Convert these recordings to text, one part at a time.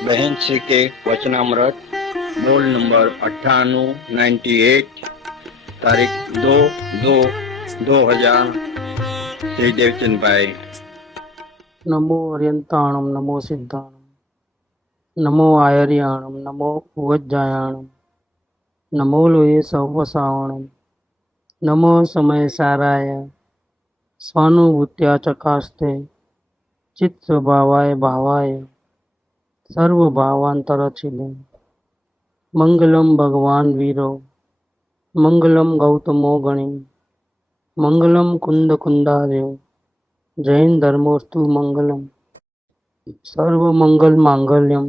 बहन श्री के वचनामृत बोल नंबर 9898 तारीख 2/2/2000 श्री देवचंद भाई। नमो अर्यंताणम नमो सिद्धाणम नमो आयर्याणम नमो उवज्जायाणम नमो लोये सवसावणम नमो समय साराय स्वानुभूत्या चकास्ते चित्त स्वभावाय भावाय सर्वभावांतरचिले मंगलम भगवान वीरो मंगलम गौतमो गणि मंगलम कुंद कुंदार्यो जैन धर्मोस्तु मंगलम सर्व मंगल मांगल्यम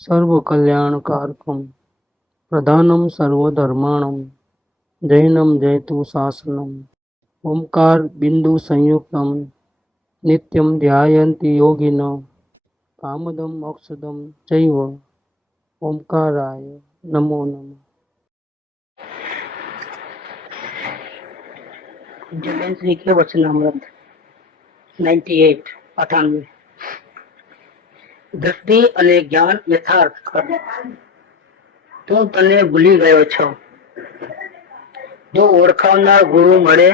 सर्व कल्याण कारकम प्रधानम सर्वधर्माणम जैनम जयतु शासनम ओंकार बिंदु संयुक्तम नित्यम ध्यायन्ति योगिनो कामदम मोक्षदम चैव ओंकाराय नमो नमः। जय श्री के वचनामृत 98 दृष्टि અને જ્ઞાન યથાર્થ કર તું તને ભૂલી ગયો છો। જો ઓળખાવનાર ગુરુ મળે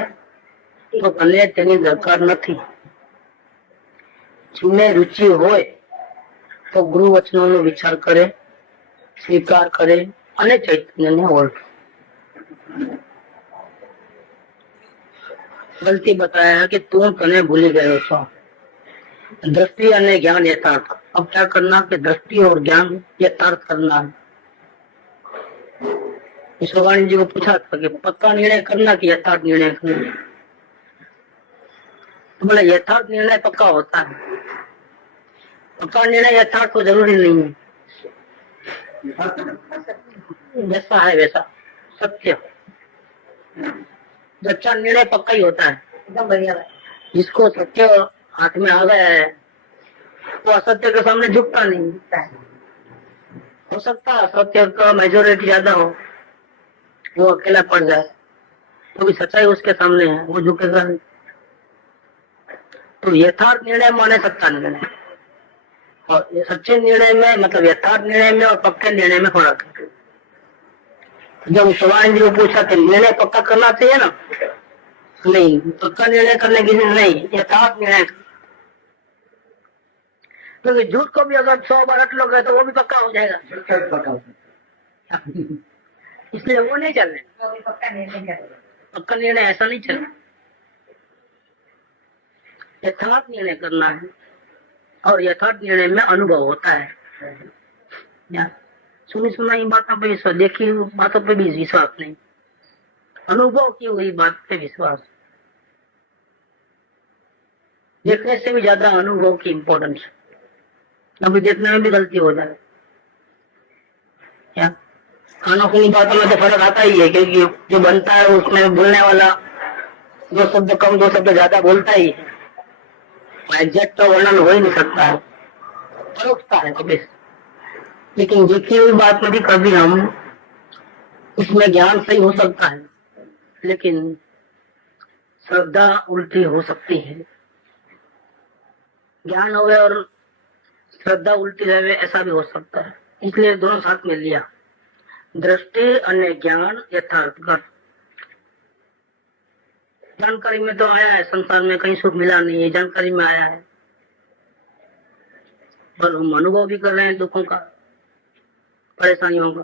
તો તને તેની દરકાર નથી। જેને રુચિ હોય તો ગુરુ વચનોનો વિચાર કરે, સ્વીકાર કરે અને ચૈતન્યને ઓળખે। गलती बताया है कि तू तने भूली गयो छो। दृष्टि और ज्ञान यथार्थ। अब क्या करना कि दृष्टि और ज्ञान यथार्थ करना है। ईश्वरवाणी जी को पूछा था कि पक्का निर्णय करना कि यथार्थ निर्णय करना। तो बोले यथार्थ निर्णय पक्का होता है, पक्का निर्णय यथार्थ तो जरूरी नहीं है। जैसा है वैसा सत्य, सच्चा निर्णय पक्का ही होता है, एकदम बढ़िया है। जिसको सत्य हाथ में आ गया है वो असत्य के सामने झुकता नहीं। हो सकता है सत्य का मेजोरिटी ज्यादा हो, वो अकेला पड़ जाए, तो भी सच्चाई उसके सामने है, वो झुकेगा नहीं। तो यथार्थ निर्णय माने सच्चा निर्णय, और ये सच्चे निर्णय में मतलब यथार्थ निर्णय में और पक्के निर्णय में फर्क है। जब सवाल जी को पूछा कि निर्णय पक्का करना चाहिए ना, नहीं, पक्का निर्णय करने की नहीं, यथार्थ निर्णय। क्योंकि झूठ को भी अगर 100 बार रट लोगे तो वो भी पक्का हो जाएगा, इसलिए वो नहीं चल रहे। पक्का निर्णय ऐसा नहीं चले, यथार्थ निर्णय करना है, और यथार्थ निर्णय में अनुभव होता है। सुनी सुनाई बातों पे विश्वास, देखी बातों पे भी विश्वास नहीं, अनुभव की हुई बात पे विश्वास। देखने से भी ज्यादा अनुभव की इम्पोर्टेंस। अभी देखने में भी गलती हो जाए, क्या खाना खुली बातों में तो फर्क आता ही है, क्योंकि जो बनता है उसमें बोलने वाला 2 शब्द कम 2 शब्द ज्यादा बोलता ही है, एग्जैक्ट तो वर्णन हो ही नहीं सकता है, फर्क है कभी। लेकिन देखी हुई बात में भी कभी हम उसमें ज्ञान सही हो सकता है, लेकिन श्रद्धा उल्टी हो सकती है। ज्ञान हो और श्रद्धा उल्टी रहे ऐसा भी हो सकता है, इसलिए दोनों साथ में लिया। दृष्टि और ज्ञान यथार्थ कर। जानकारी में तो आया है संसार में कहीं सुख मिला नहीं है, जानकारी में आया है, पर हम अनुभव भी कर रहे हैं दुखों का, परेशानियों का।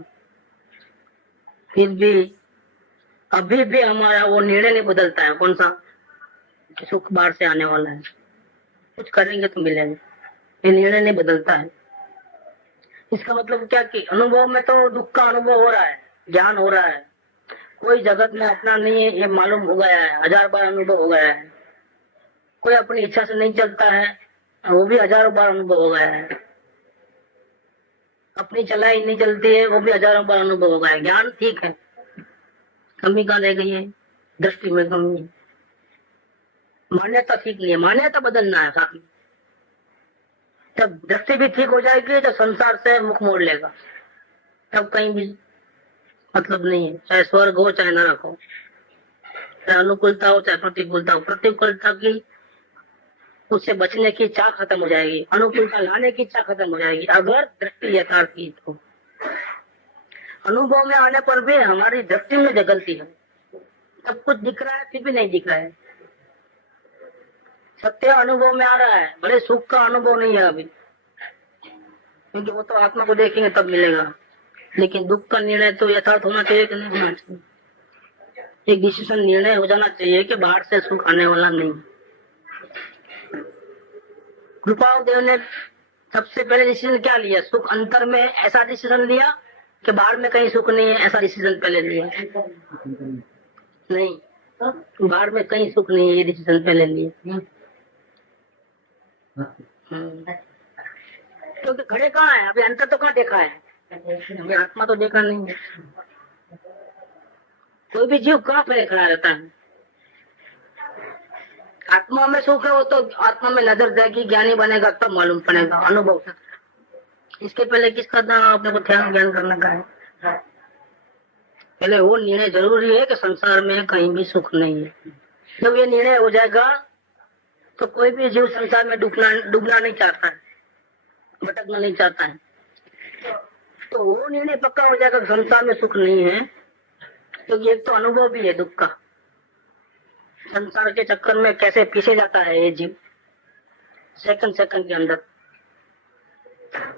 फिर भी अभी भी हमारा वो निर्णय नहीं बदलता है। कौन सा? कि सुख बाहर से आने वाला है, कुछ करेंगे तो मिलेंगे, ये निर्णय नहीं बदलता है। इसका मतलब क्या कि अनुभव में तो दुख का अनुभव हो रहा है, ज्ञान हो रहा है, कोई जगत में अपना नहीं है ये मालूम हो गया है, 1000 बार अनुभव हो गया है। कोई अपनी इच्छा से नहीं चलता है, वो भी 1000 बार अनुभव हो गया है। अपनी चलाई नहीं चलती है, वो भी 1000 बार अनुभव हो गया है। ज्ञान ठीक है, कमी कहाँ रह गई है? दृष्टि में कमी है। मान्यता ठीक नहीं है, मान्यता बदलना है साथ में। जब दृष्टि भी ठीक हो जाएगी तो संसार से मुख मोड़ लेगा, तब कहीं भी मतलब नहीं है। चाहे स्वर्ग हो चाहे नरक हो, चाहे अनुकूलता हो चाहे प्रतिकूलता हो। प्रतिकूलता की उससे बचने की इच्छा खत्म हो जाएगी, अनुकूलता लाने की इच्छा खत्म हो जाएगी अगर दृष्टि यथार्थ की तो। अनुभव में आने पर भी हमारी दृष्टि में जगलती है, सब कुछ दिख रहा है फिर भी नहीं दिख रहा है। सत्य अनुभव में आ रहा है, बड़े सुख का अनुभव नहीं है अभी, क्योंकि वो तो आत्मा को देखेंगे तब मिलेगा। लेकिन दुख का निर्णय तो यथार्थ होना चाहिए कि नहीं होना चाहिए? एक डिसीजन निर्णय हो जाना चाहिए कि बाहर से सुख आने वाला नहीं। कृपाल देव ने सबसे पहले डिसीजन क्या लिया? सुख अंतर में, ऐसा डिसीजन लिया कि बाहर में कहीं सुख नहीं है, ऐसा डिसीजन पहले लिया? नहीं, बाहर में कहीं सुख नहीं है, ये डिसीजन पहले लिया। क्योंकि खड़े कहाँ है अभी, अंतर तो कहाँ देखा है अभी, आत्मा तो देखा नहीं है। कोई भी जीव कहाँ पे खड़ा रहता है? आत्मा में सुख है, वो तो आत्मा में नजर जाएगी, ज्ञानी बनेगा तब मालूम पड़ेगा अनुभव से। इसके पहले किसका अपने को ध्यान ज्ञान करने का है? पहले वो निर्णय जरूरी है कि संसार में कहीं भी सुख नहीं है। जब ये निर्णय हो जाएगा तो कोई भी जीव संसार में डूबना नहीं चाहता है, भटकना नहीं चाहता है। तो वो निर्णय पक्का हो जाएगा संसार में सुख नहीं है, क्योंकि तो एक तो अनुभव भी है दुख का। संसार के चक्कर में कैसे पीछे जाता है ये जीव सेकंड के अंदर,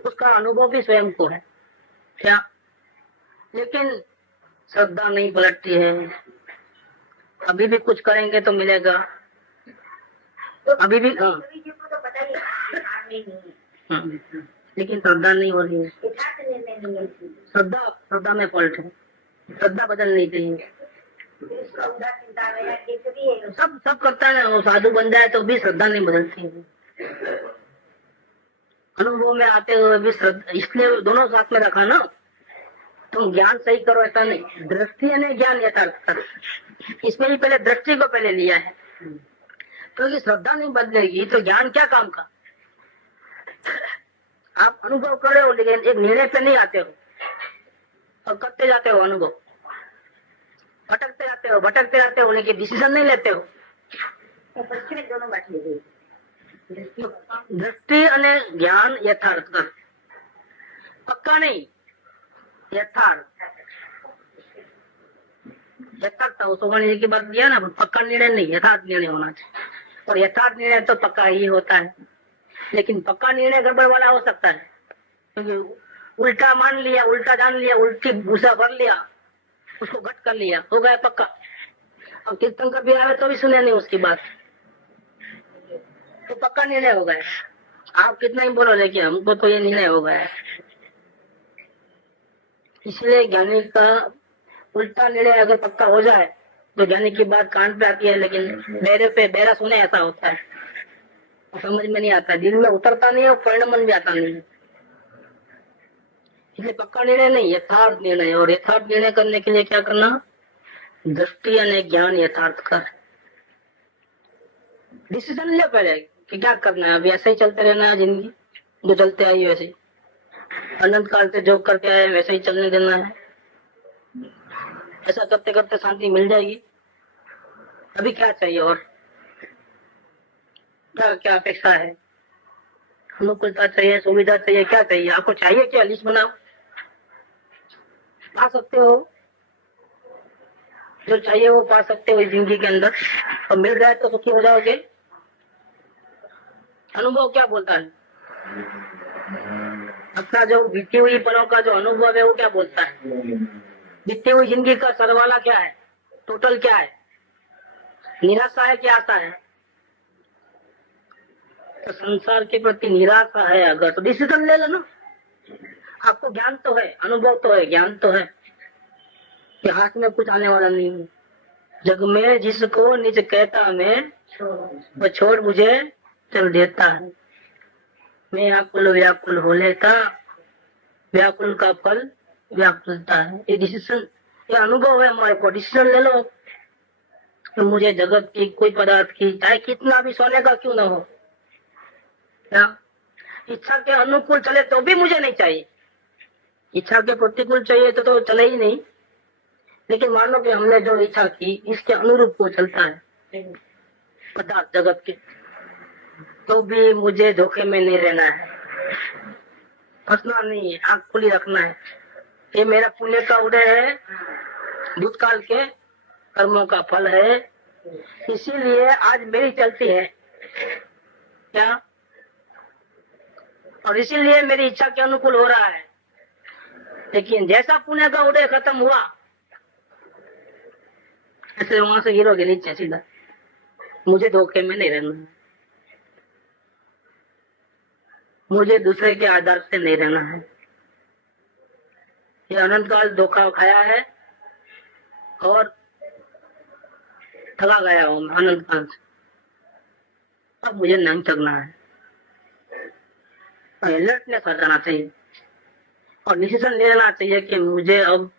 उसका अनुभव भी स्वयं को है क्या? लेकिन श्रद्धा नहीं पलटती है। अभी भी कुछ करेंगे तो मिलेगा, अभी भी लेकिन श्रद्धा नहीं हो रही है। श्रद्धा में पलट है, श्रद्धा बदल नहीं चाहिए। सब करता है, वो साधु बन जाए तो भी श्रद्धा नहीं बदलती है। अनुभव में आते हुए भी श्रद्धा, इसलिए दोनों साथ में रखा ना। तुम ज्ञान सही करो ऐसा नहीं, दृष्टि ने ज्ञान यथार्थ कर, इसमें भी पहले दृष्टि को पहले लिया है। क्योंकि श्रद्धा नहीं बदलेगी तो ज्ञान क्या काम का? आप अनुभव कर रहे हो लेकिन एक निर्णय पे नहीं आते हो और करते जाते हो अनुभव, भटकते जाते हो लेकिन डिसीजन नहीं लेते हो। दोनों बात दृष्टि અને ज्ञान यथार्थ कर, पक्का नहीं, यथार्थ सोगन जी की बात दिया ना, पक्का निर्णय नहीं, यथार्थ निर्णय होना चाहिए। और यथार्थ निर्णय तो पक्का ही होता है, लेकिन पक्का निर्णय गड़बड़ वाला हो सकता है, क्योंकि उल्टा मान लिया, उल्टा जान लिया, उल्टी भूसा भर लिया, उसको घट कर लिया, हो गया पक्का। अब कीर्तन का भी आवे तो भी सुने नहीं उसकी बात, तो पक्का निर्णय हो गया। आप कितना ही बोलो लेकिन हमको तो ये निर्णय हो गया। इसलिए ज्ञानी का उल्टा निर्णय अगर पक्का हो जाए तो ज्ञानी की बात कान पे आती है, लेकिन मेरे पे बेरा सुने ऐसा होता है, समझ में नहीं आता, दिल में उतरता नहीं है और परिणाम भी आता नहीं है। इसलिए पक्का निर्णय नहीं, यथार्थ निर्णय। और यथार्थ निर्णय करने के लिए क्या करना? दृष्टि यानी ज्ञान यथार्थ कर डिसीजन ले पहले कि क्या करना है। अभी ऐसा ही चलते रहना है जिंदगी, जो चलते आई वैसे ही, अनंत काल से जो करके आए वैसे ही चलने देना है। ऐसा करते करते शांति मिल जाएगी। अभी क्या चाहिए और क्या अपेक्षा है? अनुकूलता चाहिए, सुविधा चाहिए, क्या चाहिए आपको? चाहिए क्या? लिस्ट बनाओ, पा सकते हो जो चाहिए वो पा सकते हो इस जिंदगी के अंदर, और मिल जाए तो सुखी हो जाओगे। अनुभव क्या बोलता है? अपना जो बीती हुई पलों का जो अनुभव है वो क्या बोलता है? बीती हुई जिंदगी का सरवाला क्या है, टोटल क्या है, निराशा है क्या आशा है? तो संसार के प्रति निराशा है अगर तो डिसीजन ले लो ना। आपको ज्ञान तो है, अनुभव तो है, ज्ञान तो है कि हाथ में कुछ आने वाला नहीं है। जग में जिसको निज कहता मैं, वो छोड़ मुझे चल देता है। मैं आकुल व्याकुल हो लेता, व्याकुल का फल व्याकुलता है। ये डिसीजन, ये अनुभव है हमारे को। डिसीजन ले लो कि मुझे जगत की कोई पदार्थ की चाहे कितना भी सोने का क्यों ना हो, क्या इच्छा के अनुकूल चले तो भी मुझे नहीं चाहिए। इच्छा के प्रतिकूल चाहिए तो चले ही नहीं। लेकिन मानो कि हमने जो इच्छा की इसके अनुरूप वो चलता है पदार्थ जगत के, तो भी मुझे धोखे में नहीं रहना है, फंसना नहीं है, आंख खुली रखना है। ये मेरा पुण्य का उदय है, भूतकाल के कर्मों का फल है, इसीलिए आज मेरी चलती है क्या, और इसीलिए मेरी इच्छा के अनुकूल हो रहा है। लेकिन जैसा पुण्य का उदय खत्म हुआ, ऐसे वहां से गिरोगे नीचे सीधा। मुझे धोखे में नहीं रहना है, मुझे दूसरे के आधार से नहीं रहना है। ये अनंत काल धोखा खाया है और ठगा गया हूं मैं अनंत काल से। अब मुझे नहीं ठगना है, अलर्टनेस हो जाना चाहिए और डिसीजन ले लेना चाहिए कि मुझे अब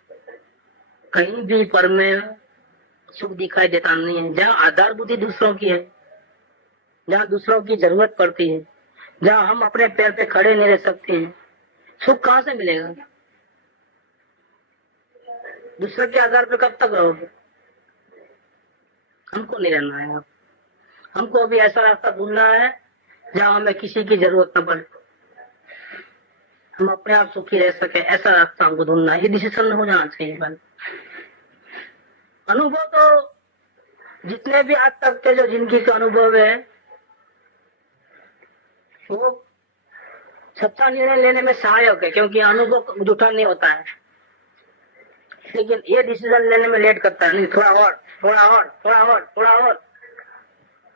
कहीं भी पर में सुख दिखाई देता नहीं है। जहाँ आधार बुद्धि दूसरों की है, जहाँ दूसरों की जरूरत पड़ती है, जहाँ हम अपने पैर पे खड़े नहीं रह सकते हैं, सुख कहाँ से मिलेगा? दूसरे के आधार पे कब तक रहोगे? हमको नहीं रहना है। अब हमको अभी ऐसा रास्ता ढूंढना है जहाँ हमें किसी की जरूरत न पड़े, हम अपने आप सुखी रह सके, ऐसा रास्ता हमको ढूंढना है। ये डिसीजन हो जाना चाहिए। अनुभव तो जितने भी आज तक के जो जिंदगी के अनुभव है, वो सच्चा निर्णय लेने में सहायक है, क्योंकि अनुभव झूठा नहीं होता है। लेकिन ये डिसीजन लेने में लेट करता है। नहीं, थोड़ा और, थोड़ा और, थोड़ा और, थोड़ा और,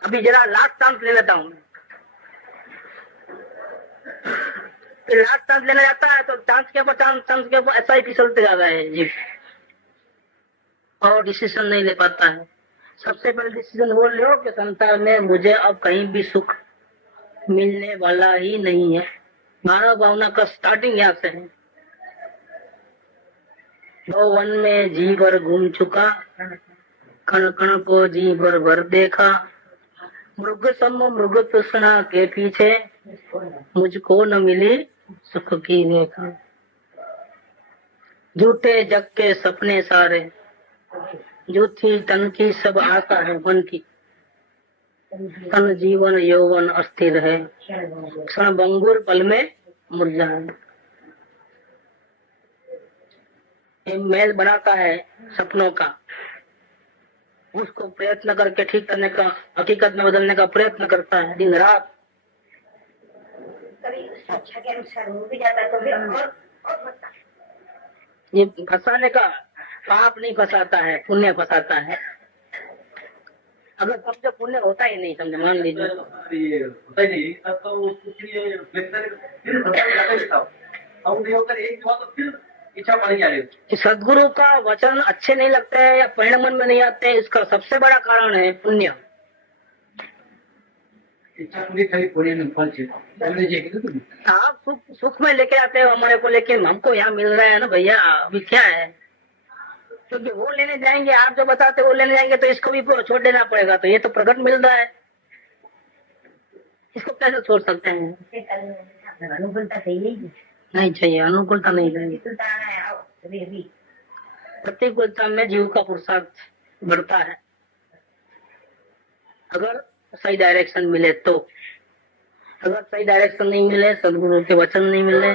अभी जरा लास्ट चांस ले लेता हूँ। फिर लास्ट चांस लेने जाता है तो चांस के ऊपर चांस के ऊपर ऐसा ही फिसलते जा रहा है जी, और डिसीजन नहीं ले पाता है। सबसे पहले डिसीजन वो लो कि संसार में मुझे अब कहीं भी सुख मिलने वाला ही नहीं है। मानव भावना का स्टार्टिंग यहाँ से है। दो वन में जी भर घूम चुका, कण कण को जी भर भर देखा, मृग सम मृग तृष्णा के पीछे मुझको न मिली सुख की रेखा। झूठे जग के सपने सारे, झूठी तन की सब आशा है मन की, तन जीवन यौवन अस्थिर है, क्षण भंगुर पल में मुरझाए। मेल बनाता है सपनों का, उसको प्रयत्न करके ठीक करने का, हकीकत में बदलने का प्रयत्न करता है दिन रात। अच्छा के अनुसार हो भी जाता है तो फिर और ये फंसाने का पाप नहीं फंसाता है, पुण्य फंसाता है। अगर समझो पुण्य होता ही नहीं, समझो, मान लीजिए सदगुरु का वचन अच्छे नहीं लगते हैं या परिणाम मन में नहीं आते हैं, इसका सबसे बड़ा कारण है पुण्य। आप सुख में लेके आते हो हमारे को, लेकिन हमको यहाँ मिल रहा है ना भैया, अभी क्या है? क्योंकि वो लेने जाएंगे, आप जो बताते वो लेने जाएंगे तो इसको भी छोड़ देना पड़ेगा। तो ये तो प्रकट मिल रहा है, इसको कैसे छोड़ सकते हैं? अनुकूलता चाहिए, नहीं चाहिए, अनुकूलता नहीं चाहिए। प्रतिकूलता में जीव का पुरुषार्थ बढ़ता है, अगर सही डायरेक्शन मिले तो। अगर सही डायरेक्शन नहीं मिले, सदगुरु के वचन नहीं मिले,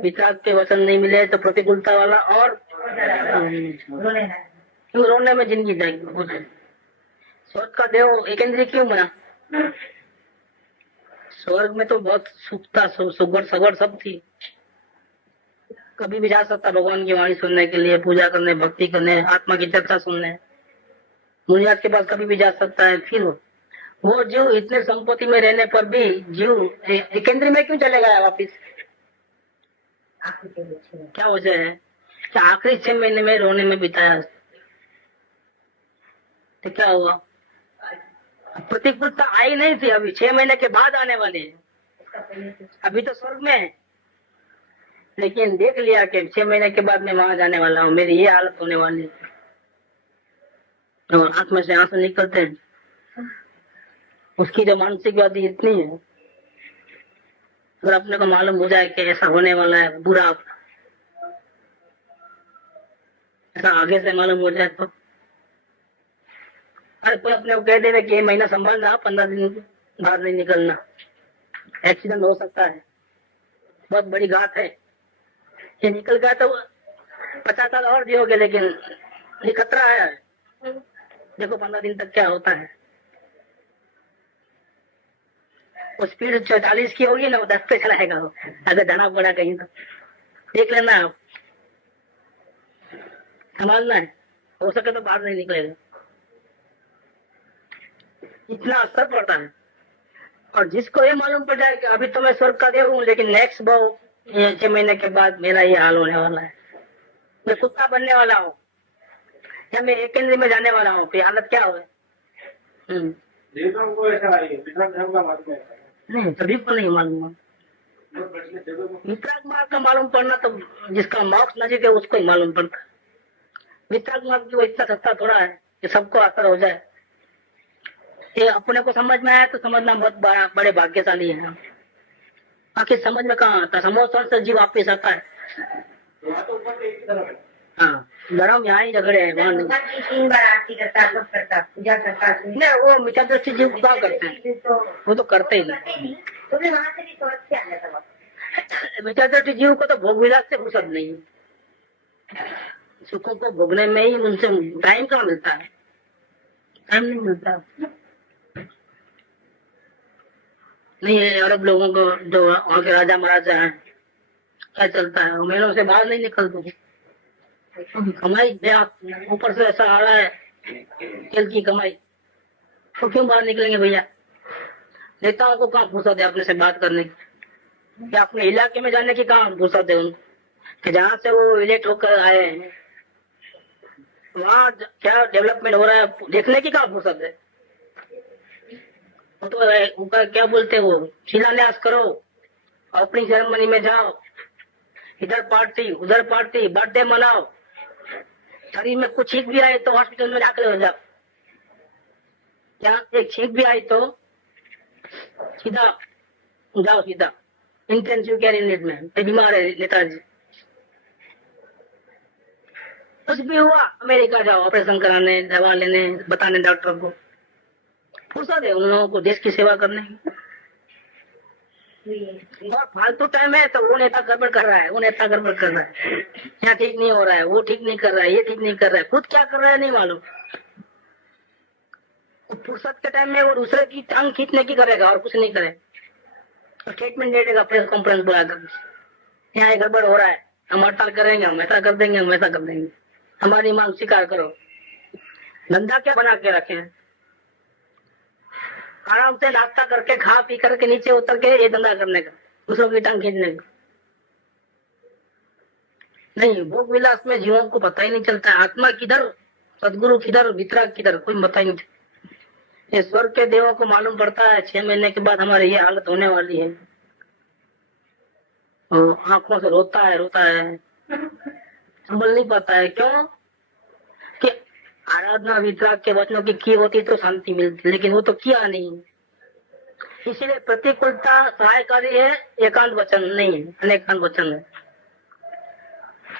विचार के वचन नहीं मिले, तो प्रतिकूलता वाला और रोने में जिंदगी जाएगी। स्वर्ग का देव एकेंद्रीय क्यों बना? स्वर्ग में तो बहुत सुख था, सुगड़ सगड़ सब थी। कभी भी जा सकता भगवान की वाणी सुनने के लिए, पूजा करने, भक्ति करने, आत्मा की चर्चा सुनने, मुनियात के पास कभी भी जा सकता है। फिर वो जीव इतने संपत्ति में रहने पर भी जीव एकेंद्रीय में क्यों चले गया वापिस? क्या वजह है कि आखिरी 6 महीने में रोने में बिताया, तो क्या हुआ? प्रतिकूलता आई नहीं थी, अभी 6 महीने के बाद आने वाली है। अभी तो स्वर्ग में है, लेकिन देख लिया कि 6 महीने के बाद मैं वहां जाने वाला हूँ, मेरी ये हालत होने वाली है, और आंख में से आंसू निकलते हैं। उसकी जो मानसिक व्याधि इतनी है, अगर अपने को मालूम हो जाए कि ऐसा होने वाला है, बुरा ऐसा आगे से मालूम हो जाए तो अरे कोई अपने को कह देवे कि ये महीना संभालना, 15 दिन बाहर नहीं निकलना, एक्सीडेंट हो सकता है, बहुत बड़ी घात है। ये निकल गया तो 50 साल और जियोगे, लेकिन ये खतरा है। देखो 15 दिन तक क्या होता है। वो स्पीड 44 की होगी ना, वो 10 पे चलाएगा वो, अगर धना पड़ा कहीं तो देख लेना आप, संभालना है, हो सके तो बाहर नहीं निकलेगा। इतना असर पड़ता है। और जिसको ये मालूम पड़ जाए कि अभी तो मैं स्वर्ग का देव हूँ, लेकिन नेक्स्ट 6 महीने के बाद मेरा ये हाल होने वाला है, मैं कुत्ता बनने वाला हूँ या मैं एक केंद्र में जाने वाला हूँ, फिर हालत क्या हो। नहीं, सभी को नहीं मालूम। वितराग मार्ग का मालूम पड़ना तो जिसका मोक्ष नजीक है उसको ही मालूम पड़ता है। वितराग मार्ग जो इतना सस्ता थोड़ा है कि सबको असर हो जाए। ये अपने को समझ में आया तो समझना बहुत बड़े भाग्यशाली है। बाकी समझ में कहाँ आता, समोसन से जीव वापिस आता है। हाँ, धर्म यहाँ ही झगड़े हैं, वहाँ नहीं। नहीं, वो मिथ्या दृष्टि जीव क्या करते हैं, वो तो करते ही नहीं। मिथ्या दृष्टि जीव को तो भोग विलास से फुर्सत नहीं है, सुखों को भोगने में ही उनसे टाइम कहाँ मिलता है, टाइम नहीं मिलता। नहीं है अरब लोगों को, जो वहाँ के राजा महाराजा हैं, क्या चलता है, महीनों से बाहर नहीं निकलते, कमाई ऊपर से ऐसा आ रहा है तेल की कमाई, तो क्यों बाहर निकलेंगे भैया। नेताओं को कहाँ फुर्सत है अपने से बात करने की, या अपने इलाके में जाने की कहाँ फुर्सत है उनको, कि जहाँ से वो इलेक्ट होकर आए हैं वहाँ क्या डेवलपमेंट हो रहा है देखने की कहाँ फुर्सत है। तो उनका क्या बोलते वो, शिलान्यास करो, ओपनिंग सेरेमनी में जाओ, इधर पार्टी उधर पार्टी, बर्थडे मनाओ, शरीर में कुछ छींक भी आए तो हॉस्पिटल में दाखिल हो जाओ। क्या एक छींक भी आई तो सीधा जाओ, सीधा इंटेंसिव केयर यूनिट में, बीमार है नेताजी। कुछ भी हुआ अमेरिका जाओ ऑपरेशन कराने, दवा लेने, बताने डॉक्टर को, फुर्सत है उन लोगों को देश की सेवा करने की। और फालतू टाइम है तो वो नेता गड़बड़ कर रहा है, वो नेता गड़बड़ कर रहा है, यहाँ ठीक नहीं हो रहा है, वो ठीक नहीं कर रहा है, ये ठीक नहीं कर रहा है, खुद क्या कर रहा है नहीं मालूम। फुर्सत के टाइम में वो दूसरे की टांग खींचने की करेगा और कुछ नहीं करेगा, स्टेटमेंट दे देगा प्रेस कॉन्फ्रेंस बुलाकर, यहाँ गड़बड़ हो रहा है, हम हड़ताल करेंगे, हम ऐसा कर देंगे, हम ऐसा कर देंगे, हमारी मांग स्वीकार करो। धंधा क्या बना के रखे हैं, आराम से नाश्ता करके खा पी करके नीचे उतर के ये धंधा करने का, दूसरों की टांग खींचने का नहीं। भोग विलास में जीवों को पता ही नहीं चलता है, आत्मा किधर, सदगुरु किधर, वितराग किधर, कोई पता ही नहीं। ये स्वर्ग के देवों को मालूम पड़ता है 6 महीने के बाद हमारी ये हालत होने वाली है। आंखों से रोता है, संभल नहीं पाता है। क्यों कि आराधना वितराग के वचनों की होती तो शांति मिलती, लेकिन वो तो किया नहीं। इसीलिए प्रतिकूलता सहायकारी है, एकांत वचन नहीं है, अनेकांत वचन है।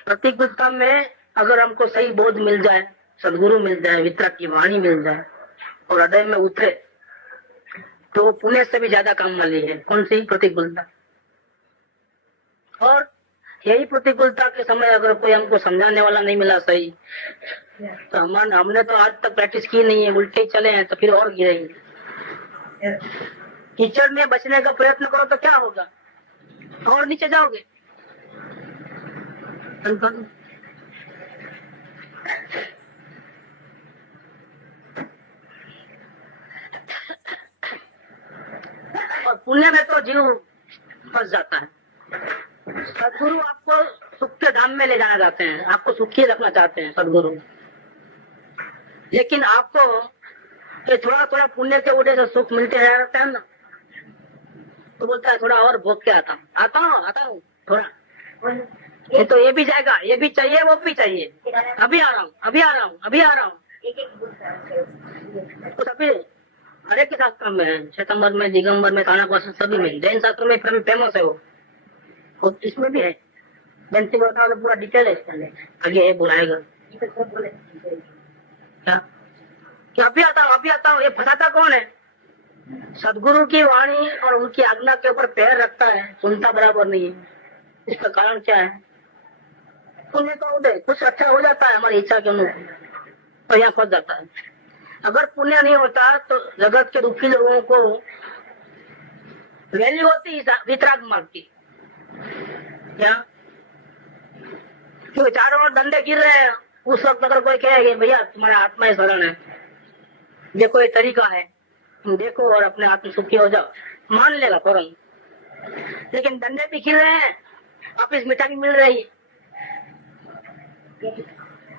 प्रतिकूलता में अगर हमको सही बोध मिल जाए, सदगुरु मिल जाए, वितराग की वाणी मिल जाए और हृदय में उतरे तो पुण्य से भी ज्यादा काम वाली है। कौन सी प्रतिकूलता। और यही प्रतिकूलता के समय अगर कोई हमको समझाने वाला नहीं मिला सही, तो हमने तो आज तक प्रैक्टिस की नहीं है, उल्टे चले हैं तो फिर और गिरेंगे। कीचड़ में बचने का प्रयत्न करो तो क्या होगा, और नीचे जाओगे। और पुण्य में तो जीव फंस जाता है। सदगुरु आपको सुख के धाम में ले जाना चाहते हैं, आपको सुखी रखना चाहते हैं सदगुरु, लेकिन आपको ये थोड़ा थोड़ा पुण्य के वजह से सुख मिलते रहता है ना, तो बोलता है थोड़ा और भोग के आता हूँ थोड़ा, ये तो ये भी जाएगा, ये भी चाहिए, वो भी चाहिए, अभी आ रहा हूँ। तो सभी हर एक शास्त्र में है, श्वेतांबर में, दिगंबर में, तानापासन सभी में, जैन शास्त्र में फेमस है वो, और इसमें भी है। बेंसिंग बताओ तो पूरा डिटेल है इसके अंदर, आगे ये बुलाएगा क्या कि अभी आता हूँ, ये फंसाता कौन है, सदगुरु की वाणी और उनकी आज्ञा के ऊपर पैर रखता है, सुनता बराबर नहीं है। इसका कारण क्या है? पुण्य का उदय, कुछ अच्छा हो जाता है हमारी इच्छा के अनुरूप, और यहाँ फंस जाता है। अगर पुण्य नहीं होता तो जगत के दुखी लोगों को वैल्यू होती वितराग मार्ग की। क्या? क्योंकि चारों ओर धंधे गिर रहे हैं, उस वक्त अगर कोई कहे भैया तुम्हारा आत्मा ही शरण है, देखो ये तरीका है, तुम देखो और अपने आत्म सुखी हो जाओ, मान लेगा फौरन। लेकिन धंधे भी खिल रहे हैं, ऑफिस मिठाई भी मिल रही है,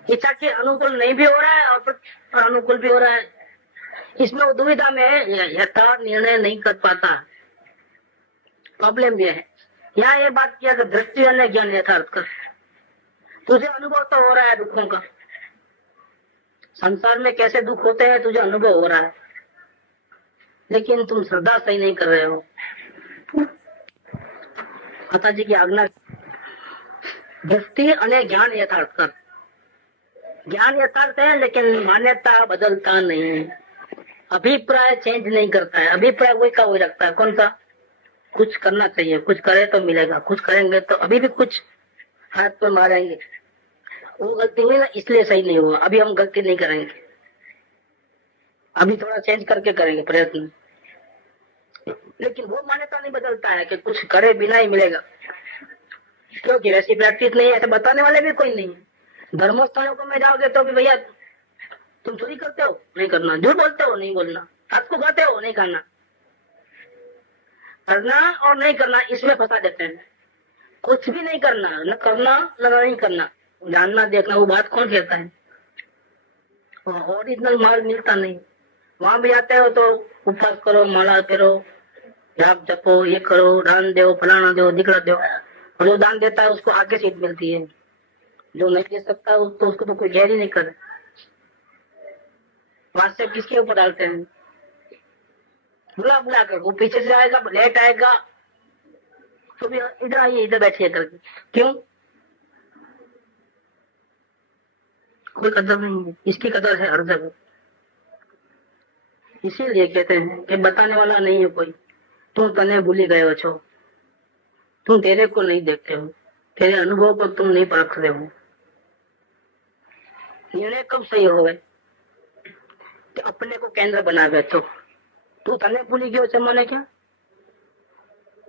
इच्छा के अनुकूल नहीं भी हो रहा है और अनुकूल भी हो रहा है, इसमें वो दुविधा में यथार्थ निर्णय नहीं कर पाता। प्रॉब्लम ये है। यहाँ ये बात किया कि दृष्टि और ज्ञान यथार्थ कर, तुझे अनुभव तो हो रहा है दुखों का, संसार में कैसे दुख होते हैं तुझे अनुभव हो रहा है, लेकिन तुम श्रद्धा सही नहीं कर रहे हो। माता जी की आज्ञा, दृष्टि और ज्ञान यथार्थ कर। ज्ञान यथार्थ है लेकिन मान्यता बदलता नहीं है, अभिप्राय चेंज नहीं करता है, अभिप्राय वही का वही रखता है। कौन सा? कुछ करना चाहिए, कुछ करे तो मिलेगा, कुछ करेंगे तो अभी भी कुछ हाथ पर मारेंगे, वो गलती हुई ना इसलिए सही नहीं हुआ, अभी हम गलती नहीं करेंगे, अभी थोड़ा चेंज करके करेंगे प्रयत्न। लेकिन वो मान्यता नहीं बदलता है कि कुछ करे बिना ही मिलेगा, क्योंकि वैसी प्रैक्टिस नहीं है, ऐसे बताने वाले भी कोई नहीं है। धर्मस्थानों को में जाओगे तो भी भैया तुम चोरी करते हो, नहीं करना, झूठ बोलते हो, नहीं बोलना, हाथ को खाते हो, नहीं खाना, करना और नहीं करना इसमें फंसा देते हैं। कुछ भी नहीं करना, न करना न नहीं करना, जानना देखना, वो बात कौन कहता है? ओरिजिनल मार्ग मिलता नहीं। वहां भी आते हो तो उपवास करो, माला फेरो, जाप जपो, ये करो, दान दो, फलाना दो, दिखला दो, और जो दान देता है उसको आगे सीट मिलती है, जो नहीं दे सकता तो उसको तो कोई गैर ही नहीं करे। वास्तव किसके ऊपर डालते हैं? बुला बुला कर, वो पीछे से आएगा, लेट आएगा तो भी इधर आइए, इधर बैठिए करके। क्यों? कोई कदर नहीं है, इसकी कदर है हर जगह। इसीलिए कहते हैं कि बताने वाला नहीं है कोई, तुम तने भूली गए हो छो, तुम तेरे को नहीं देखते हो, तेरे अनुभव को तुम नहीं परख रहे हो। निर्णय कब सही हो गए? अपने को केंद्र बना बैठो, तू तने भूली गयो छे माने क्या?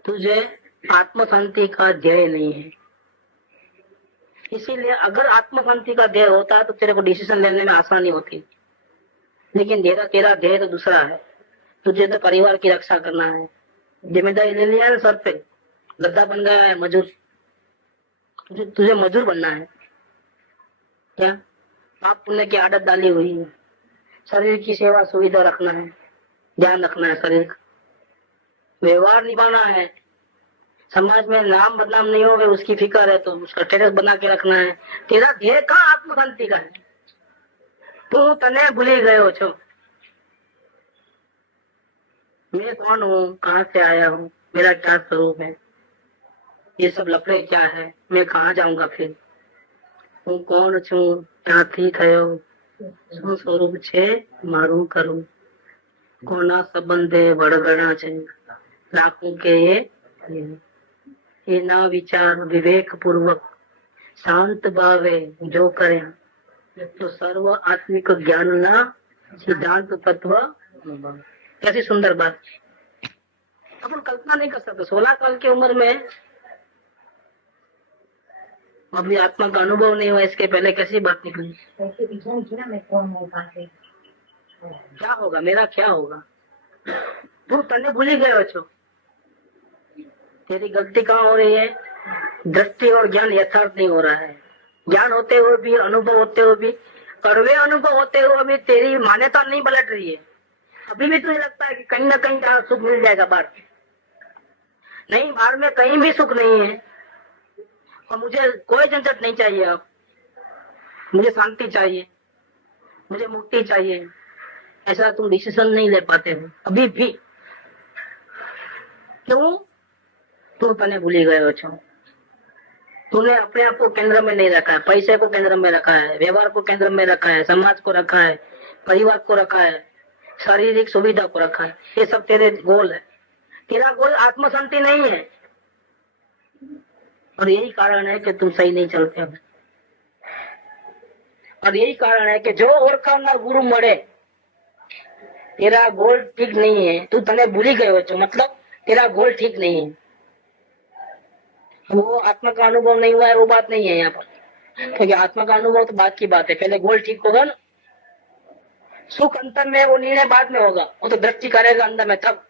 तुझे आत्म शांति का ध्येय नहीं है। इसीलिए अगर आत्म शांति का ध्येय होता तो तेरे को डिसीजन लेने में आसानी होती, लेकिन तेरा ध्येय तो दूसरा है। तुझे तो परिवार की रक्षा करना है, जिम्मेदारी ले लिया है सर पे, गद्दा बन गया है मजूर, तुझे मजूर बनना है क्या? पाप पुण्य की आदत डाली हुई है, शरीर की सेवा सुविधा रखना है, ध्यान रखना है, शरीर का व्यवहार निभाना है, समाज में नाम बदनाम नहीं हो गए उसकी फिक्र है तो उसका स्टेटस बना के रखना है। तेरा ध्येय कहाँ आत्म शांति का है? तू तने भूली गए हो छो, मैं कौन हूँ, कहाँ से आया हूँ, मेरा क्या स्वरूप है, ये सब लफड़े क्या है, मैं कहाँ जाऊंगा फिर, હું કોણ છું, ક્યાંથી થયો, શું સ્વરૂપ છે મારું કરું, કોના સંબંધે વળગણા છે, રાખું કે એ ના વિચાર વિવેક પૂર્વક શાંત ભાવે જો કરે तो सर्व आत्मिक ज्ञान ना सिद्धांत तत्व। कैसी सुंदर बात, अपन कल्पना नहीं कर सकते। 16 साल की उम्र में अपनी आत्मा का अनुभव नहीं हुआ, इसके पहले कैसी बात निकली? क्या होगा, मेरा क्या होगा? तू तने भूल ही गए हो छो, तेरी गलती कहाँ हो रही है? दृष्टि और ज्ञान यथार्थ नहीं हो रहा है। ज्ञान होते हुए भी, अनुभव होते हुए भी, कड़वे अनुभव होते हुए भी तेरी मान्यता नहीं पलट रही है। अभी भी तुझे लगता है कि कहीं ना कहीं जहाँ सुख मिल जाएगा बाहर, नहीं, बाहर में कहीं भी सुख नहीं है और मुझे कोई झंझट नहीं चाहिए, अब मुझे शांति चाहिए, मुझे मुक्ति चाहिए, ऐसा तुम डिसीजन नहीं ले पाते हो अभी भी। क्यों? तुम तने भूली गए हो छो, तूने अपने आप को केंद्र में नहीं रखा है, पैसे को केंद्र में रखा है, व्यवहार को केंद्र में रखा है, समाज को रखा है, परिवार को रखा है, शारीरिक सुविधा को रखा है, ये सब तेरे गोल है। तेरा गोल आत्म शांति नहीं है, और यही कारण है कि तुम सही नहीं चलते हो। और यही कारण है कि जो ओळखावनार गुरु મળે, तेरा गोल ठीक नहीं है, तू तने भूली गयो छो, मतलब तेरा गोल ठीक नहीं है। वो आत्मा का अनुभव नहीं हुआ है, वो बात नहीं है यहाँ पर, क्योंकि आत्मा का अनुभव तो बात की बात है, पहले गोल ठीक होगा ना। सुख अंतर में, वो निर्णय बाद में होगा, वो तो दृष्टि करेगा अंदर में, तब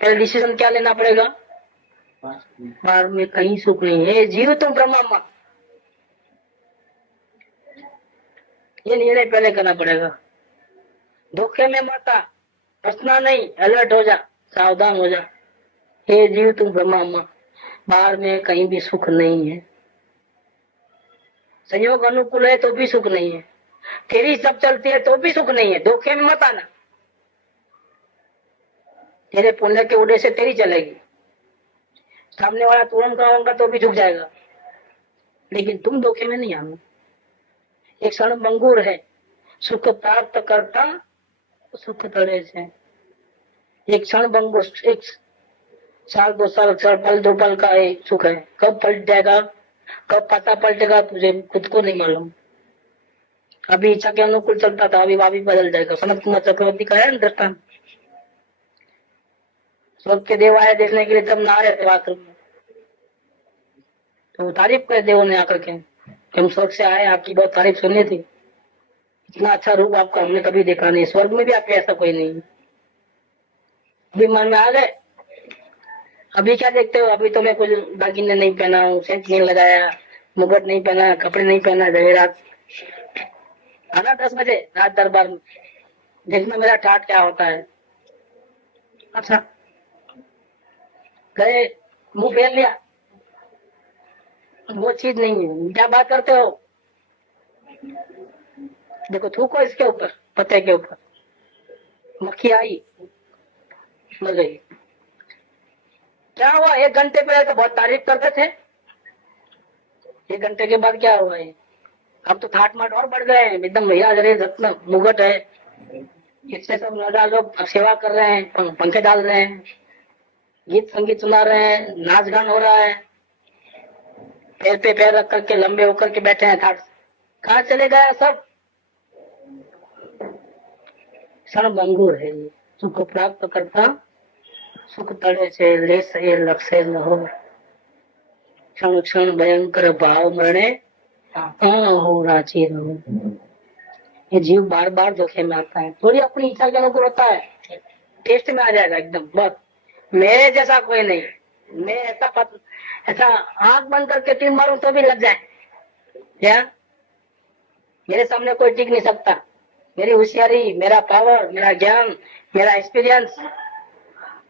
पहले डिसीजन क्या लेना पड़ेगा, बाहर में कहीं सुख नहीं है, जीव तुम ब्रह्मा, ये निर्णय पहले करना पड़ेगा। धोखे में मत आ, फंसना नहीं, अलर्ट हो जा, सावधान हो जा, हे जीव तुम ब्रह्मा, बाहर में कहीं भी सुख नहीं है। संयोग अनुकूल है तो भी सुख नहीं है, तेरी सब चलती है तो भी सुख नहीं है, धोखे में मत आना। तेरे पुण्य के उड़े से तेरी चलेगी, सामने वाला तुरंत खाऊंगा तो भी झुक जाएगा, लेकिन तुम धोखे में नहीं आना। एक क्षण मंगूर है, सुख प्राप्त करता सुख तड़े से। एक क्षण भंगुर, एक साल 2 साल, पल 2 पल का एक सुख है, कब पलट जाएगा, कब पता पलटेगा तुझे खुद को नहीं मालूम। अभी इच्छा के अनुकूल चलता था, अभी बदल जाएगा। सनत कुमार चक्रवर्ती का है ना दृष्टांत, स्वर्ग के देव आए देखने के लिए, तब ना रहे थे आश्रम में, तो तारीफ करे देवों ने आकर के, हम स्वर्ग से आए, आपकी बहुत तारीफ सुनी थी, इतना अच्छा रूप आपका हमने कभी देखा नहीं, स्वर्ग में भी आपके ऐसा कोई नहीं। अभी मन में आ गए, अभी क्या देखते हो, अभी तो मैं कुछ दागिने नहीं पहना हूँ, सेंट नहीं लगाया, मुकुट नहीं पहना, कपड़े नहीं पहना, जवेरात आना 10 बजे रात दरबार में, देखना मेरा ठाट क्या होता है। अच्छा गए, मुंह फेर लिया, वो चीज नहीं है। क्या बात करते हो, देखो थूको इसके ऊपर, पत्ते के ऊपर, मक्खी आई मर गई। क्या हुआ, 1 घंटे पहले तो बहुत तारीफ करते थे, 1 घंटे के बाद क्या हुआ है, अब तो ठाट माट और बढ़ गए हैं, एकदम महिला रत्न मुगट है, इससे सब राजा लोग सेवा कर रहे हैं, पंखे डाल रहे हैं, गीत संगीत सुना रहे हैं, नाच गान हो रहा है, पैर पे पैर रख करके लंबे होकर के बैठे हैं ठाट। कहाँ चले गया सब, क्षण भंगुर है ये, सुख प्राप्त करता सुख तड़े से, ले से लक्ष्य न हो, क्षण क्षण भयंकर भाव मरणे हो राजी रहो। ये जीव बार बार धोखे में आता है, थोड़ी अपनी इच्छा के अनुकूल होता है, टेस्ट में आ जाएगा एकदम, बस मेरे जैसा कोई नहीं, मैं ऐसा आंख बंद करके 3 मारूं तो भी लग जाए, क्या मेरे सामने कोई टिक नहीं सकता। मेरी होशियारी, मेरा पावर, मेरा ज्ञान, मेरा एक्सपीरियंस,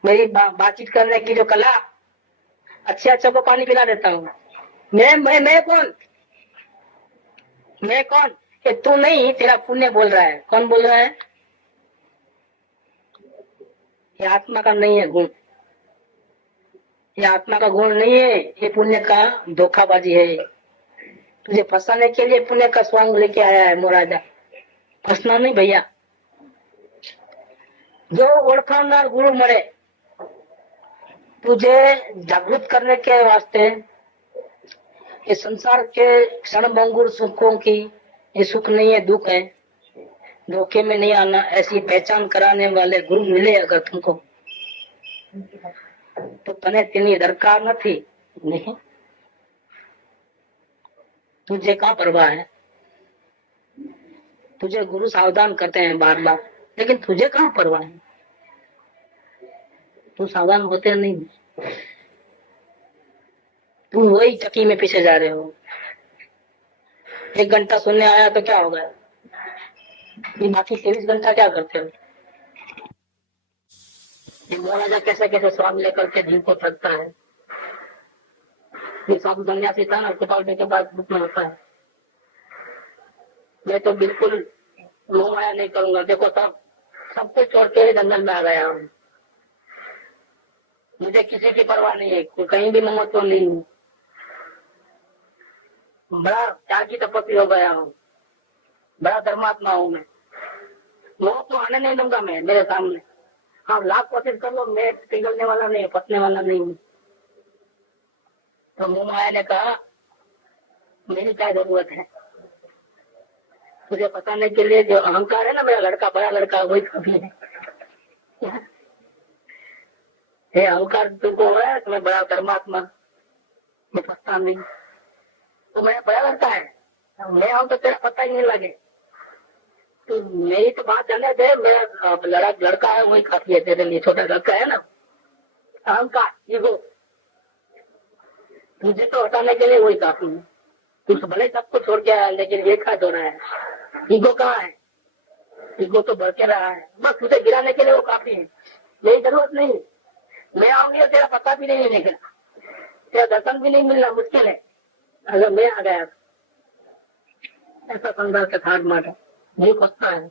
मेरी बातचीत करने की जो कला, अच्छे को पानी पिला देता हूँ। मैं कौन, मैं कौन, ये तू नहीं, तेरा पुण्य बोल रहा है। कौन बोल रहा है, ये आत्मा का नहीं है गुण, ये आत्मा का गुण नहीं है, ये पुण्य का धोखाबाजी है। तुझे फंसाने के लिए पुण्य का स्वांग लेके आया है मोराजा, फंसना नहीं भैया। जो ओळखावनार गुरु મળે, तुझे जागृत करने के वास्ते, ये संसार के क्षणभंगुर सुखों की, ये सुख नहीं है, दुख है, धोखे में नहीं आना, ऐसी पहचान कराने वाले गुरु मिले अगर तुमको, तो तने तेनी दरकार नहीं, नहीं तुझे कहाँ परवाह है। तुझे गुरु सावधान करते हैं बार बार, लेकिन तुझे कहाँ परवाह है, तू सावधान होते नहीं, तुम वही चक्की में पीछे जा रहे हो। 1 घंटा सुनने आया तो क्या होगा, ये बाकी 23 घंटा क्या करते हो। ये महाराजा कैसे कैसे स्वाद लेकर के जीव को थकता है। ये साधु सन्यासी था ना, उसके पालने के बाद दुख में होता है, मैं तो बिल्कुल मोह माया नहीं करूंगा, देखो सब कुछ छोड़ के जंगल में आ गया हूँ, मुझे किसी की परवाह नहीं है, कहीं भी ममत्व नहीं हूँ, बड़ा त्यागी तपस्वी हो गया हूँ, बड़ा धर्मात्मा हूँ मैं, वो तो आने नहीं दूंगा मैं मेरे सामने। हाँ, लाख कोशिश कर लो, मैं पिघलने वाला नहीं, फटने वाला नहीं हूँ। तो मुंह माया ने कहा, मेरी क्या जरूरत है तुझे बताने के लिए? जो अहंकार है ना, मेरा लड़का, बड़ा लड़का, वही काफी है। ये अहंकार तुमको हो रहा है, तुम्हें बड़ा परमात्मा, मैं पता नहीं, तो मेरा बड़ा लड़का है, मैं आऊँ तो तेरा पता ही नहीं लगे। तो मेरी तो बात जाने दे, मेरा लड़का है वही काफी है तेरे लिए, छोटा लड़का है ना। अहंकार, ईगो, तुझे तो हटाने के लिए वही काफी है। तू तो भले सबको छोड़ के आया, लेकिन ये खा हो रहा है। ईगो कहाँ है? ईगो तो बढ़ के रहा है, बस तुझे गिराने के लिए वो काफी है, मेरी जरूरत नहीं। मैं आऊंगी तेरा पता भी नहीं मिलेगा, तेरा दर्शन भी नहीं मिलना मुश्किल है अगर मैं आ गया। ऐसा संघर्ष है, थाट माटा ये फंसता है।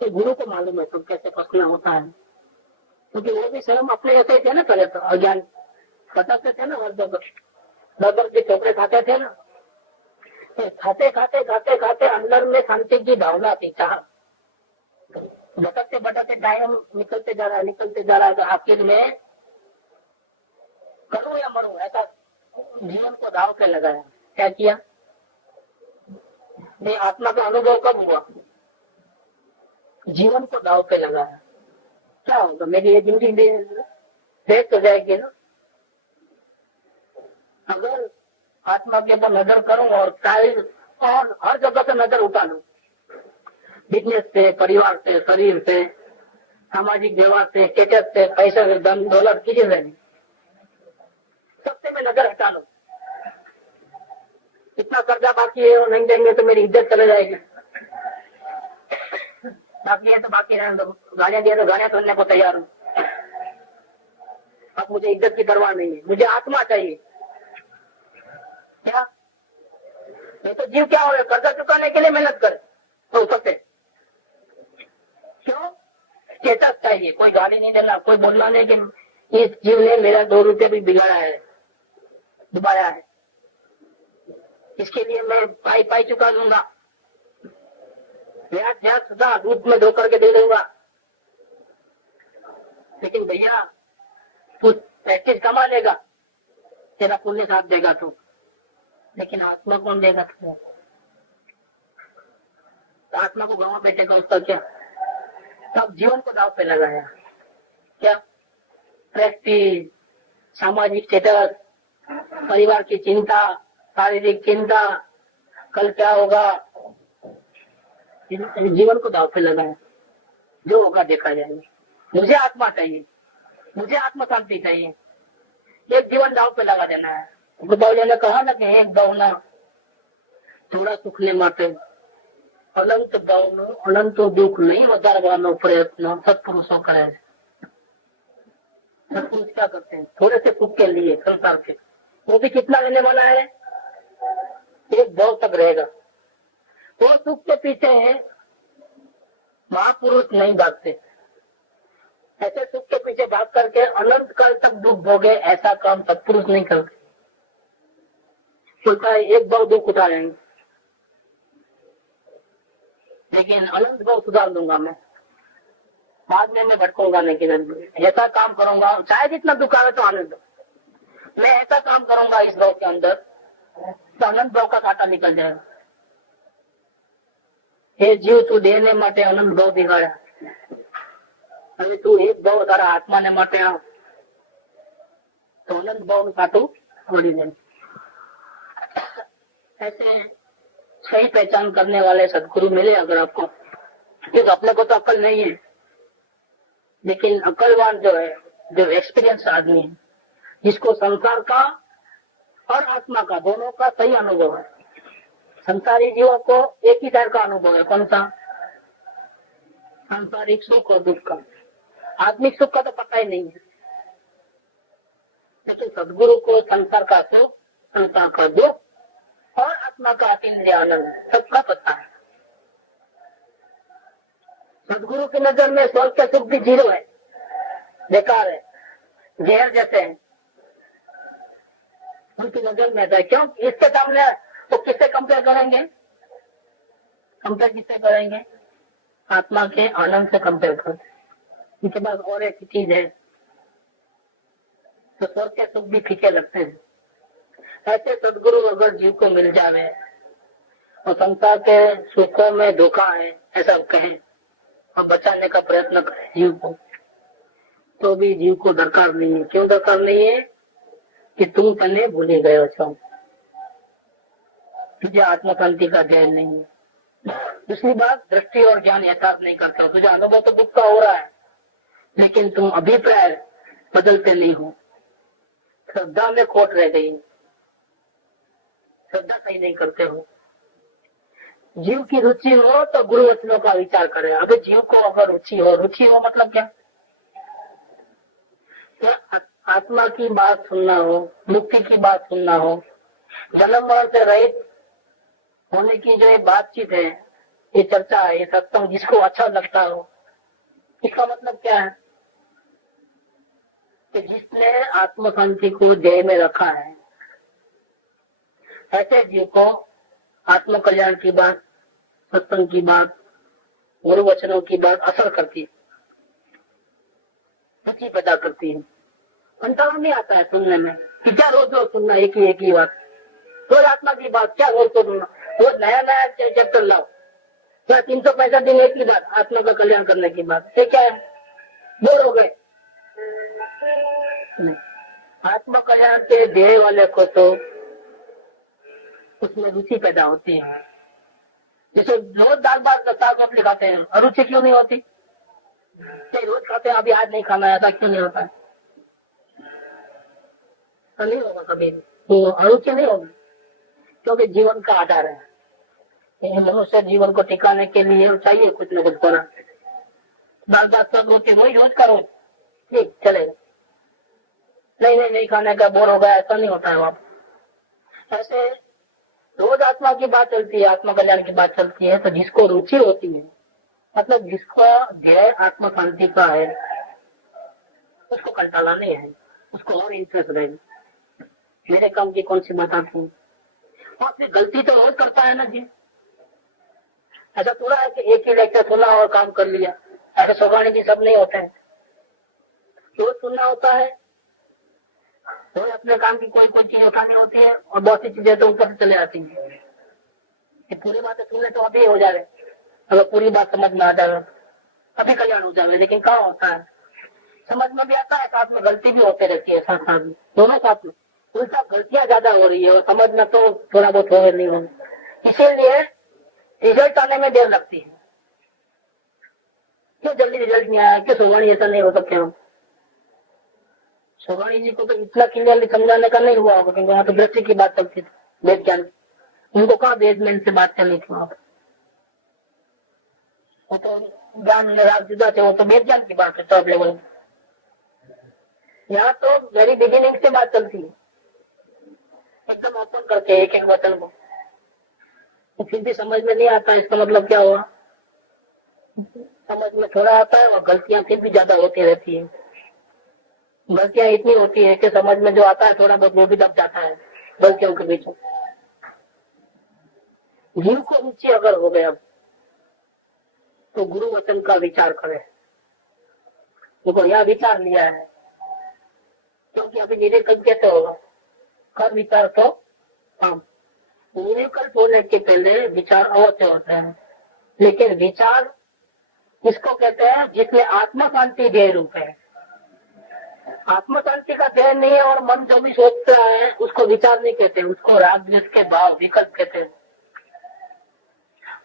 तो गुरु को मालूम है तुम कैसे फंसना होता है, क्योंकि वो भी स्वयं अपने ऐसे थे ना, पहले तो अज्ञान बताते थे ना, बर्गर के चोपड़े खाते थे ना, खाते खाते खाते खाते अंदर में शांति की भावना थी, चाह भटकते भटकते टाइम निकलते जा रहा है, तो आखिर में करूं या मरूं, ऐसा जीवन को दाव पे लगाया। क्या किया? ये आत्मा का अनुभव कब हुआ? जीवन को दाव पे लगाया। क्या होगा? मेरी ये जिंदगी वेस्ट हो जाएगी ना अगर आत्मा के ऊपर नजर करूं और हर जगह से नजर उठा लूं, बिजनेस से, परिवार से, शरीर से, सामाजिक व्यवहार से, स्टेटस से, पैसा से, धन दौलत, किसी से नहीं, सबसे मैं नजर हटा लूं। इतना कर्जा बाकी है और नहीं देंगे तो मेरी इज्जत चले जाएगी, बाकी है तो बाकी रहने दो, गालियां दिया तो गालियां सुनने को तैयार हूँ, अब मुझे इज्जत की परवाह नहीं है, मुझे आत्मा चाहिए। क्या नहीं तो जीव क्या हो रहा, कर्जा चुकाने के लिए मेहनत कर तो सकते, क्यों? स्टेटस चाहिए, कोई गाली नहीं देना, कोई बोलना नहीं कि इस जीव ने मेरा 2 रुपये भी बिगाड़ा है, डुबाया है, इसके लिए मैं पाई पाई चुका दूंगा, ब्याज सदा दूध में धो करके दे दूंगा। लेकिन भैया तू पैकेज कमा लेगा, तेरा पुण्य साथ देगा तो, लेकिन आत्मा कौन देगा तुझे? आत्मा को गवा बैठेगा उसका क्या? तब जीवन को दाव पे लगाया। क्या? प्रेस्टीज, सामाजिक स्टेटस, परिवार की चिंता, शारीरिक चिंता, कल क्या होगा, जीवन को दाव पे लगाया। जो होगा देखा जाएगा, मुझे आत्मा चाहिए, मुझे आत्म शांति चाहिए, एक जीवन दाव पे लगा देना है। गुरुदेव ने कहा ना कि एक भावना थोड़ा सुख ने माटे, अनंत भावनो अनंतो दुख नहीं વધારવાનો प्रयत्न सत्पुरुषों करे। सत्पुरुष क्या करते हैं? थोड़े से सुख के लिए संसार के, वो भी कितना लेने वाला है? एक भाव तक रहेगा। वो सुख के पीछे है महापुरुष नहीं भागते, ऐसे सुख के पीछे भाग करके अनंत काल तक दुख भोगे, ऐसा काम सत्पुरुष नहीं करते। सोचता है एक भाव दुख उठा लेंगे, लेकिन अनंत भाव सुधार दूंगा मैं, बाद में मैं भटकूंगा नहीं किधर, ऐसा काम करूंगा, चाहे जितना दुख आवे तो आनंद, मैं ऐसा काम करूंगा इस भाव के अंदर तो अनंत भाव का कांटा निकल जाएगा। हे जीव तू देने માટે अनंत भाव बिगाड़ा, હવે તું એક ભાવ તારા આત્માને માટે આવ तो अनंत भाव में काटू छोड़ी दे। ऐसे सही पहचान करने वाले सदगुरु मिले अगर आपको, क्योंकि अपने को तो अक्ल नहीं है, लेकिन अक्लवान जो है, जो एक्सपीरियंस आदमी है, जिसको संसार का और आत्मा का दोनों का सही अनुभव है। संसारी जीवों को एक ही तरह का अनुभव है, कौन सा? सांसारिक सुख और दुख का। आत्मिक सुख का तो पता ही नहीं है, लेकिन सदगुरु को संसार का सुख, संसार का दुख और आत्मा का अतीन्द्रिय आनंद सबका पता है। सदगुरु की नजर में स्वर्ग का सुख भी जीरो है, बेकार है, जहर जैसे है, उनकी नजर में है। क्यों? इसके सामने वो किससे कंपेयर करेंगे? कंपेयर किससे करेंगे? आत्मा के आनंद से कंपेयर करते हैं। उनके पास और एक चीज है तो स्वर्ग के सुख भी फीके लगते हैं। ऐसे सदगुरु अगर जीव को मिल जावे और संसार के सुखों में धोखा है ऐसा कहें और बचाने का प्रयत्न करें जीव को, तो भी जीव को दरकार नहीं है। क्यों दरकार नहीं है? कि तुम तने भूले गए छो, तुझे आत्म शांति का ध्यान नहीं है। दूसरी बात, दृष्टि और ज्ञान यथार्थ नहीं करते हो। तुझे अनुभव तो दुख का हो रहा है लेकिन तुम अभिप्राय बदलते नहीं हो। श्रद्धा में खोट रह गई, श्रद्धा सही नहीं करते हो। जीव की रुचि हो तो गुरु वचनों का विचार करें। अगर जीव को अगर रुचि हो मतलब क्या? आत्मा की बात सुनना हो, मुक्ति की बात सुनना हो, जन्म मरण से रहित होने की जो ये बातचीत है, ये चर्चा है, ये सत्संग जिसको अच्छा लगता हो, इसका मतलब क्या है? कि जिसने आत्म शांति को ध्येय में रखा है, ऐसे जीव को आत्म कल्याण की बात, सत्संग की बात, गुरु वचनों की बात असर करती है, रुचि पैदा करती है। कंटाला नहीं आता है सुनने में कि क्या रोज रोज सुनना एक ही बात, रोज आत्मा की बात, क्या रोज तो सुनना, रोज नया चैप्टर लाओ, क्या 365 दिन एक ही बात, आत्मा का कल्याण करने की बात, ये क्या है? बोर हो गए। आत्मा कल्याण के ध्येय वाले को तो उसमें रुचि पैदा होती है। जैसे रोज दाल भात साग रोटली खाते हैं, अरुचि क्यों नहीं होती? रोज खाते हैं, अभी आज नहीं खाना है, ऐसा क्यों नहीं होता है? तो नहीं होगा कभी, तो अरुचि नहीं होगी, क्योंकि जीवन का आधार है। मनुष्य जीवन को टिकाने के लिए चाहिए कुछ न कुछ करना। दाल भात साग रोटी रोज करो, ठीक चलेगा। नहीं खाने का बोर हो गया, ऐसा नहीं होता है वहां। ऐसे रोज आत्मा की बात चलती है, आत्मा कल्याण की बात चलती है, तो जिसको रुचि होती है, मतलब जिसका ध्येय आत्मा शांति का है, उसको कंटाला नहीं है, उसको और इंटरेस्ट रहेगा। मेरे काम की कौन सी बात आती है? और फिर गलती तो रोज करता है ना जी। ऐसा थोड़ा है कि एक ही लेक्चर सुना और काम कर लिया, ऐसे सोगानी जी सब नहीं होते हैं। रोज सुनना होता है, रोज अपने काम की कोई चीज उठानी होती है और बहुत सी चीजें तो ऊपर से चले आती है। कि पूरी बातें सुन ले तो अभी हो जाए, अगर पूरी बात समझ में आ जाए अभी कल्याण हो जाए, लेकिन कहाँ होता है? समझ में भी आता है, साथ में गलती भी होते रहती है, साथ साथ में दोनों साथ में। उल्टा गलतियां ज्यादा हो रही है और समझ में तो थोड़ा बहुत हो नहीं हो, इसीलिए रिजल्ट आने में देर लगती है। क्यों जल्दी रिजल्ट नहीं आया? क्यों सोगानी ऐसा नहीं हो सकते हम? सोगानी जी को तो इतना क्लियरली समझाने का नहीं हुआ होगा, क्योंकि वहाँ तो दृष्टि की बात चलती थी, वेद ज्ञान। उनको कहाँ बेसमेंट से बात करनी थी वहाँ पर? वो तो ज्ञान राग जुदा थे, वो तो वेद ज्ञान की बात है टॉप लेवल। यहाँ तो वेरी बिगिनिंग से बात चलती है, एकदम ओपन करके एक वचन को। तो फिर भी समझ में नहीं आता, इसका मतलब क्या हुआ? समझ में थोड़ा आता है और गलतियां फिर भी ज्यादा होती रहती है। गलतियां इतनी होती है कि समझ में जो आता है थोड़ा बहुत वो भी दब जाता है गलतियों के बीच में। जीव को रुचि अगर हो गया तो गुरु वचन का विचार करे। देखो यह विचार लिया है, क्योंकि अभी निरीक्षण कैसे होगा? कर विचार तो काम। निरीक्षण होने के पहले विचार अवश्य होते हैं, लेकिन विचार किसको कहते हैं? जिसमें आत्मा शांति ध्येय रूप है। आत्म शांति का ध्येय नहीं है और मन जो भी सोचता है उसको विचार नहीं कहते, उसको राग द्वेष के भाव विकल्प कहते हैं।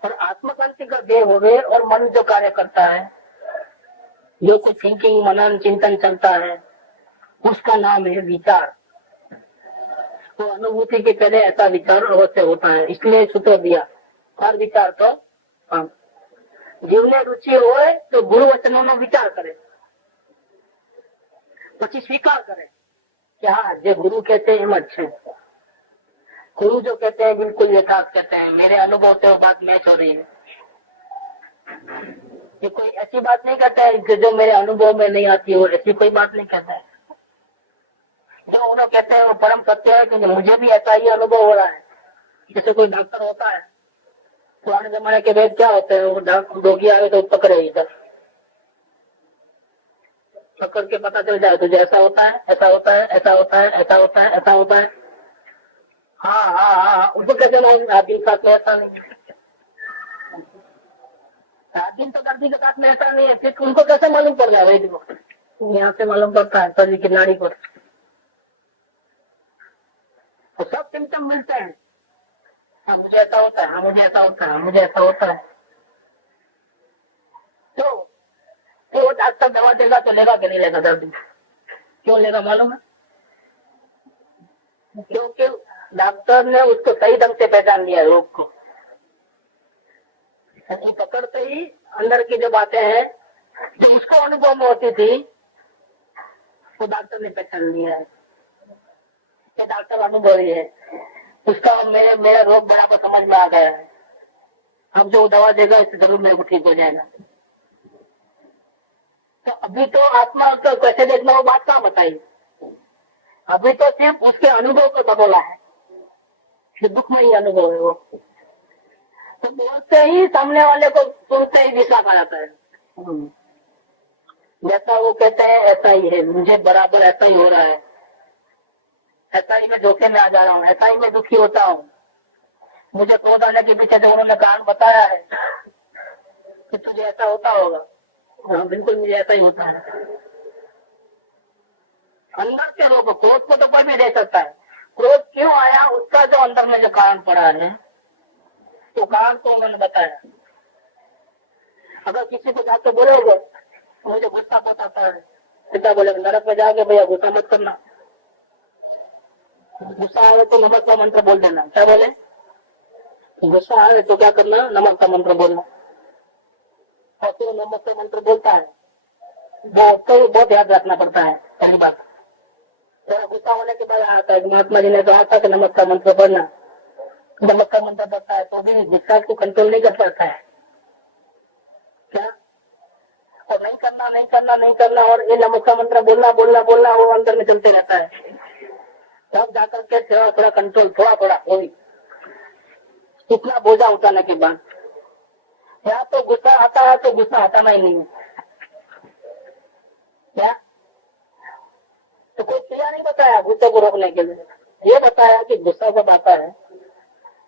और आत्म शांति का ध्येय हो गए और मन जो कार्य करता है, जो कुछ थिंकिंग मनन चिंतन चलता है, उसका नाम है विचार। तो अनुभूति के पहले ऐसा विचार अवश्य होता है, इसलिए सूत्र दिया हर विचार तो हाँ। जीव ने रुचि हो तो गुरु वचनों में विचार करे, પછી स्वीकार करे कि हाँ जो गुरु कहते हैं हिम्मत है। गुरु जो कहते हैं बिल्कुल यथार्थ कहते हैं, मेरे अनुभव से वो बात मैच हो रही है। ये कोई ऐसी बात नहीं कहता है कि जो मेरे अनुभव में नहीं आती हो, ऐसी कोई बात नहीं कहता है। जो उन्होंने कहते हैं वो परम सत्य है कि मुझे भी ऐसा ही अनुभव हो रहा है। जैसे कोई डॉक्टर होता है पुराने जमाने के वेद क्या होते हैं, वो डोगी आवे तो पकड़े इधर, पकड़ के पता चल जाए तुझे ऐसा होता है, ऐसा होता है, ऐसा होता है, ऐसा होता है, ऐसा होता है। हाँ हाँ हाँ हाँ, उनको कैसे मालूम आदिम साथ में ऐसा नहीं, आदिम तो गर्दी के साथ में ऐसा नहीं है, फिर उनको कैसे मालूम पड़ रहा है वैद्य को? यहाँ से मालूम पड़ता है शरीर की नाड़ी को, तो सब सिम्टम मिलते हैं। हाँ मुझे ऐसा होता है, हाँ मुझे ऐसा होता है, मुझे ऐसा होता है। तो वो डॉक्टर दवा देगा तो लेगा कि नहीं लेगा दर्द? क्यों लेगा मालूम है? क्योंकि डॉक्टर ने उसको सही ढंग से पहचान लिया रोग को। पकड़ते ही अंदर की जो बातें हैं जो उसको अनुभव में होती थी वो डॉक्टर ने पहचान लिया है। ये डॉक्टर अनुभवी है, उसका मेरा रोग बराबर समझ में आ गया है। अब जो दवा देगा इससे जरूर मेरे को ठीक हो जाएगा। तो अभी तो आत्मा को कैसे देखना वो बात कहाँ बताई, अभी तो सिर्फ उसके अनुभव को बदला है, दुखमयी अनुभव है वो। तो बोलते ही सामने वाले को सुनते ही विश्वास आ जाता है, जैसा वो कहते हैं ऐसा ही है, मुझे बराबर ऐसा ही हो रहा है, ऐसा ही मैं धोखे में आ जा रहा हूँ, ऐसा ही मैं दुखी होता हूँ। मुझे क्रोध आने के पीछे जो उन्होंने कारण बताया है कि तुझे ऐसा होता होगा, हाँ बिल्कुल मुझे ऐसा ही होता है। अंदर के रोग, क्रोध को तो कोई भी दे सकता है, क्रोध क्यों आया उसका जो अंदर में जो कारण पड़ा है तो कारण तो उन्होंने बताया। अगर किसी को जाके बोलोगे मुझे गुस्सा बहुत आता है, पिता बोलेगा नरक में जाओगे भैया गुस्सा मत करना, गुस्सा आए तो नमक का मंत्र बोल देना। क्या बोले? गुस्सा आए तो क्या करना? नमक का मंत्र बोलना। और फिर नमक का मंत्र बोलता है वो तो बहुत याद रखना पड़ता है। पहली बात गुस्सा होने के बाद आता है, महात्मा जी ने कहा था कि नमक का मंत्र पढ़ना, नमक का मंत्र पड़ता है तो भी गुस्सा को कंट्रोल नहीं कर पाता है क्या? और नहीं करना नहीं करना नहीं करना, और ये नमक का मंत्र बोलना बोलना बोलना वो अंदर में चलते रहता है। तब जाकर के थोड़ा थोड़ा कंट्रोल, थोड़ा थोड़ा होगी। इतना बोझा उठाने के बाद या तो गुस्सा आता है तो गुस्सा हटाना ही नहीं है क्या? तो कोई क्रिया नहीं बताया गुस्से को रोकने के लिए, ये बताया कि गुस्सा जब आता है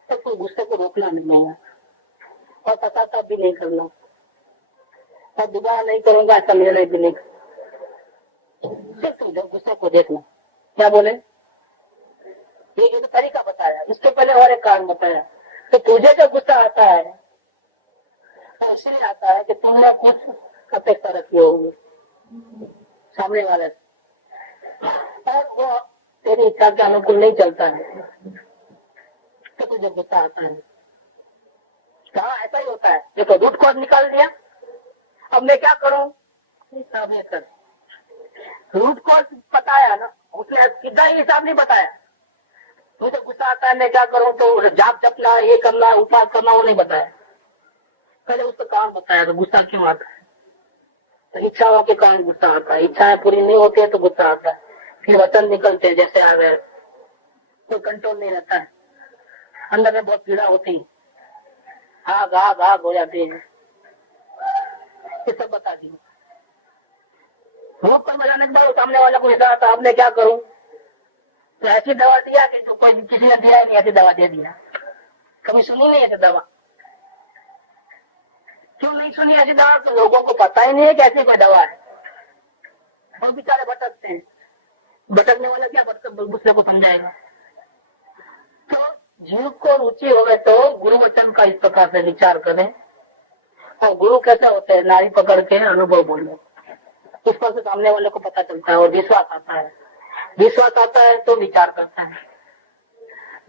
तो कोई गुस्से को रोकना नहीं है और पश्चाताप भी नहीं करना, और दोबारा नहीं करूंगा ऐसा निर्णय भी नहीं, सिर्फ गुस्से को देखना। क्या बोले? ये तो तरीका बताया, इसके पहले और एक कारण बताया। तो तुझे जो गुस्सा आता है तो इसलिए आता है कि तुमने कुछ अपेक्षा रखी होगी सामने वाले से और वो तेरी इच्छा के अनुकूल नहीं चलता है तो तुझे गुस्सा आता है। कहा ऐसा ही होता है, देखो रूट कॉज निकाल दिया, अब मैं क्या करूं? रूट कॉज बताया ना उसने, सीधा ही हिसाब नहीं बताया। मुझे गुस्सा आता है मैं क्या करूं, तो जाप जपना, ये करना, उपवास करना, वो नहीं बताया। पहले उसका कारण बताया तो गुस्सा क्यों आता है, तो इच्छाओं के कारण गुस्सा आता है, इच्छाएं पूरी नहीं होती है तो गुस्सा आता है। फिर वचन निकलते हैं जैसे आ गए, कोई कंट्रोल नहीं रहता है, अंदर में बहुत पीड़ा होती है, आग आग आग हो जाती है। ये सब बता दी। रोग पर बजाने के बाद सामने वाला को हिसाब आता, अब मैं क्या करूं? तो ऐसी दवा दिया कि तो कोई किसी ने दिया नहीं, ऐसी दवा दे दिया। कभी सुनी नहीं ऐसी दवा? क्यों नहीं सुनी ऐसी दवा? तो लोगों को पता ही नहीं है कि ऐसी कोई दवा है, और बेचारे भटकते हैं। भटकने वाला क्या दूसरे को समझाएगा? तो जीव को रुचि हो गए तो गुरु वचन का इस प्रकार से विचार करें, और गुरु कैसे होते हैं? नारी पकड़ के अनुभव बोले, इस पर से सामने वाले को पता चलता है और विश्वास आता है। विश्वास आता है तो विचार करता है,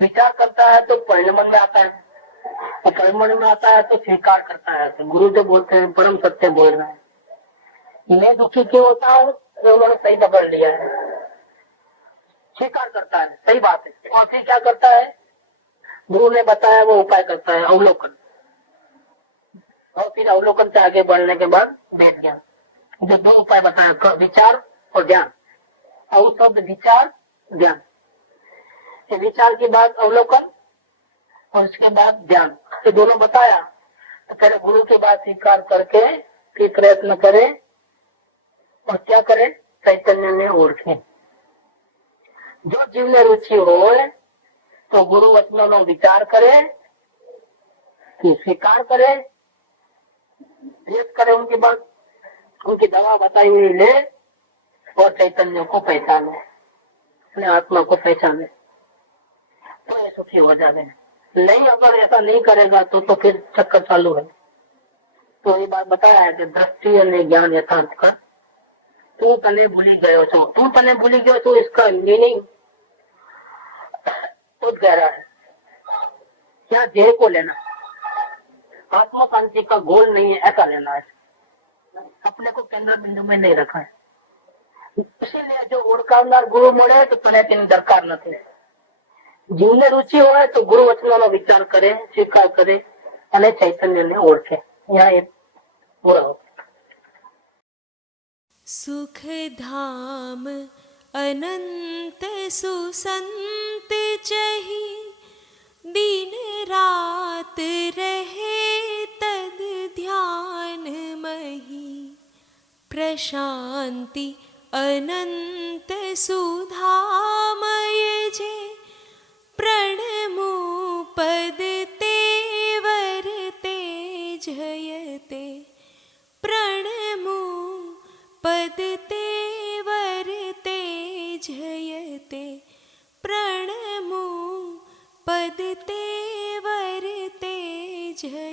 विचार करता है तो परिणमन में आता है, और परिणमन में आता है तो स्वीकार करता है। तो गुरु जो बोलते हैं परम सत्य बोल रहे हैं, मैं दुखी क्यों होता हूँ तो उन्होंने सही पकड़ लिया है, स्वीकार करता है, सही बात है। और फिर क्या करता है? गुरु ने बताया वो उपाय करता है, अवलोकन, और फिर अवलोकन से आगे बढ़ने के बाद वेद ज्ञान। जो दो उपाय बताया, विचार और ध्यान, और शब्द विचार ध्यान, विचार के बाद अवलोकन और उसके बाद ध्यान। ये दोनों बताया। तो पहले गुरु की बात स्वीकार करके फिर प्रयत्न करे और क्या करे, चैतन्य ने ओळखे। जो जीव ने रुचि हो तो गुरु वचनों नो विचार करे, फिर स्वीकार करे, करे उनकी बात, उनकी दवा बताई हुई ले और चैतन्य को पहचाने, अपने आत्मा को पहचाने, तो ये सुखी हो जाए। नहीं, अगर ऐसा नहीं करेगा तो फिर चक्कर चालू है। तो ये बात बताया है कि दृष्टि और ज्ञान यथार्थ का, तू तने भूली गयो छो, तू तने भूली गयो तो इसका मीनिंग बहुत गहरा है। क्या ध्येय को लेना, आत्मा शांति का गोल नहीं है ऐसा लेना है, अपने को केंद्र बिंदु में नहीं रखा है। इसीलिए जो ओळखावनार गुरु મળે तो તને તેની દરકાર નથી। જીવને रुचि હોય तो गुरु वचनों विचार करे, स्वीकार करे અને ચૈતન્યને ઓળખે। यहाँ एक पूरा सुख धाम अनंत सुसंत चही, दिन रात रहे तद ध्यान मही। प्रशांति अनंत सुधामय जे, प्रणमो पद तेवर तेजयते। प्रणमो पद तेवर तेजयते। प्रणमो पद तेवर तेजयते।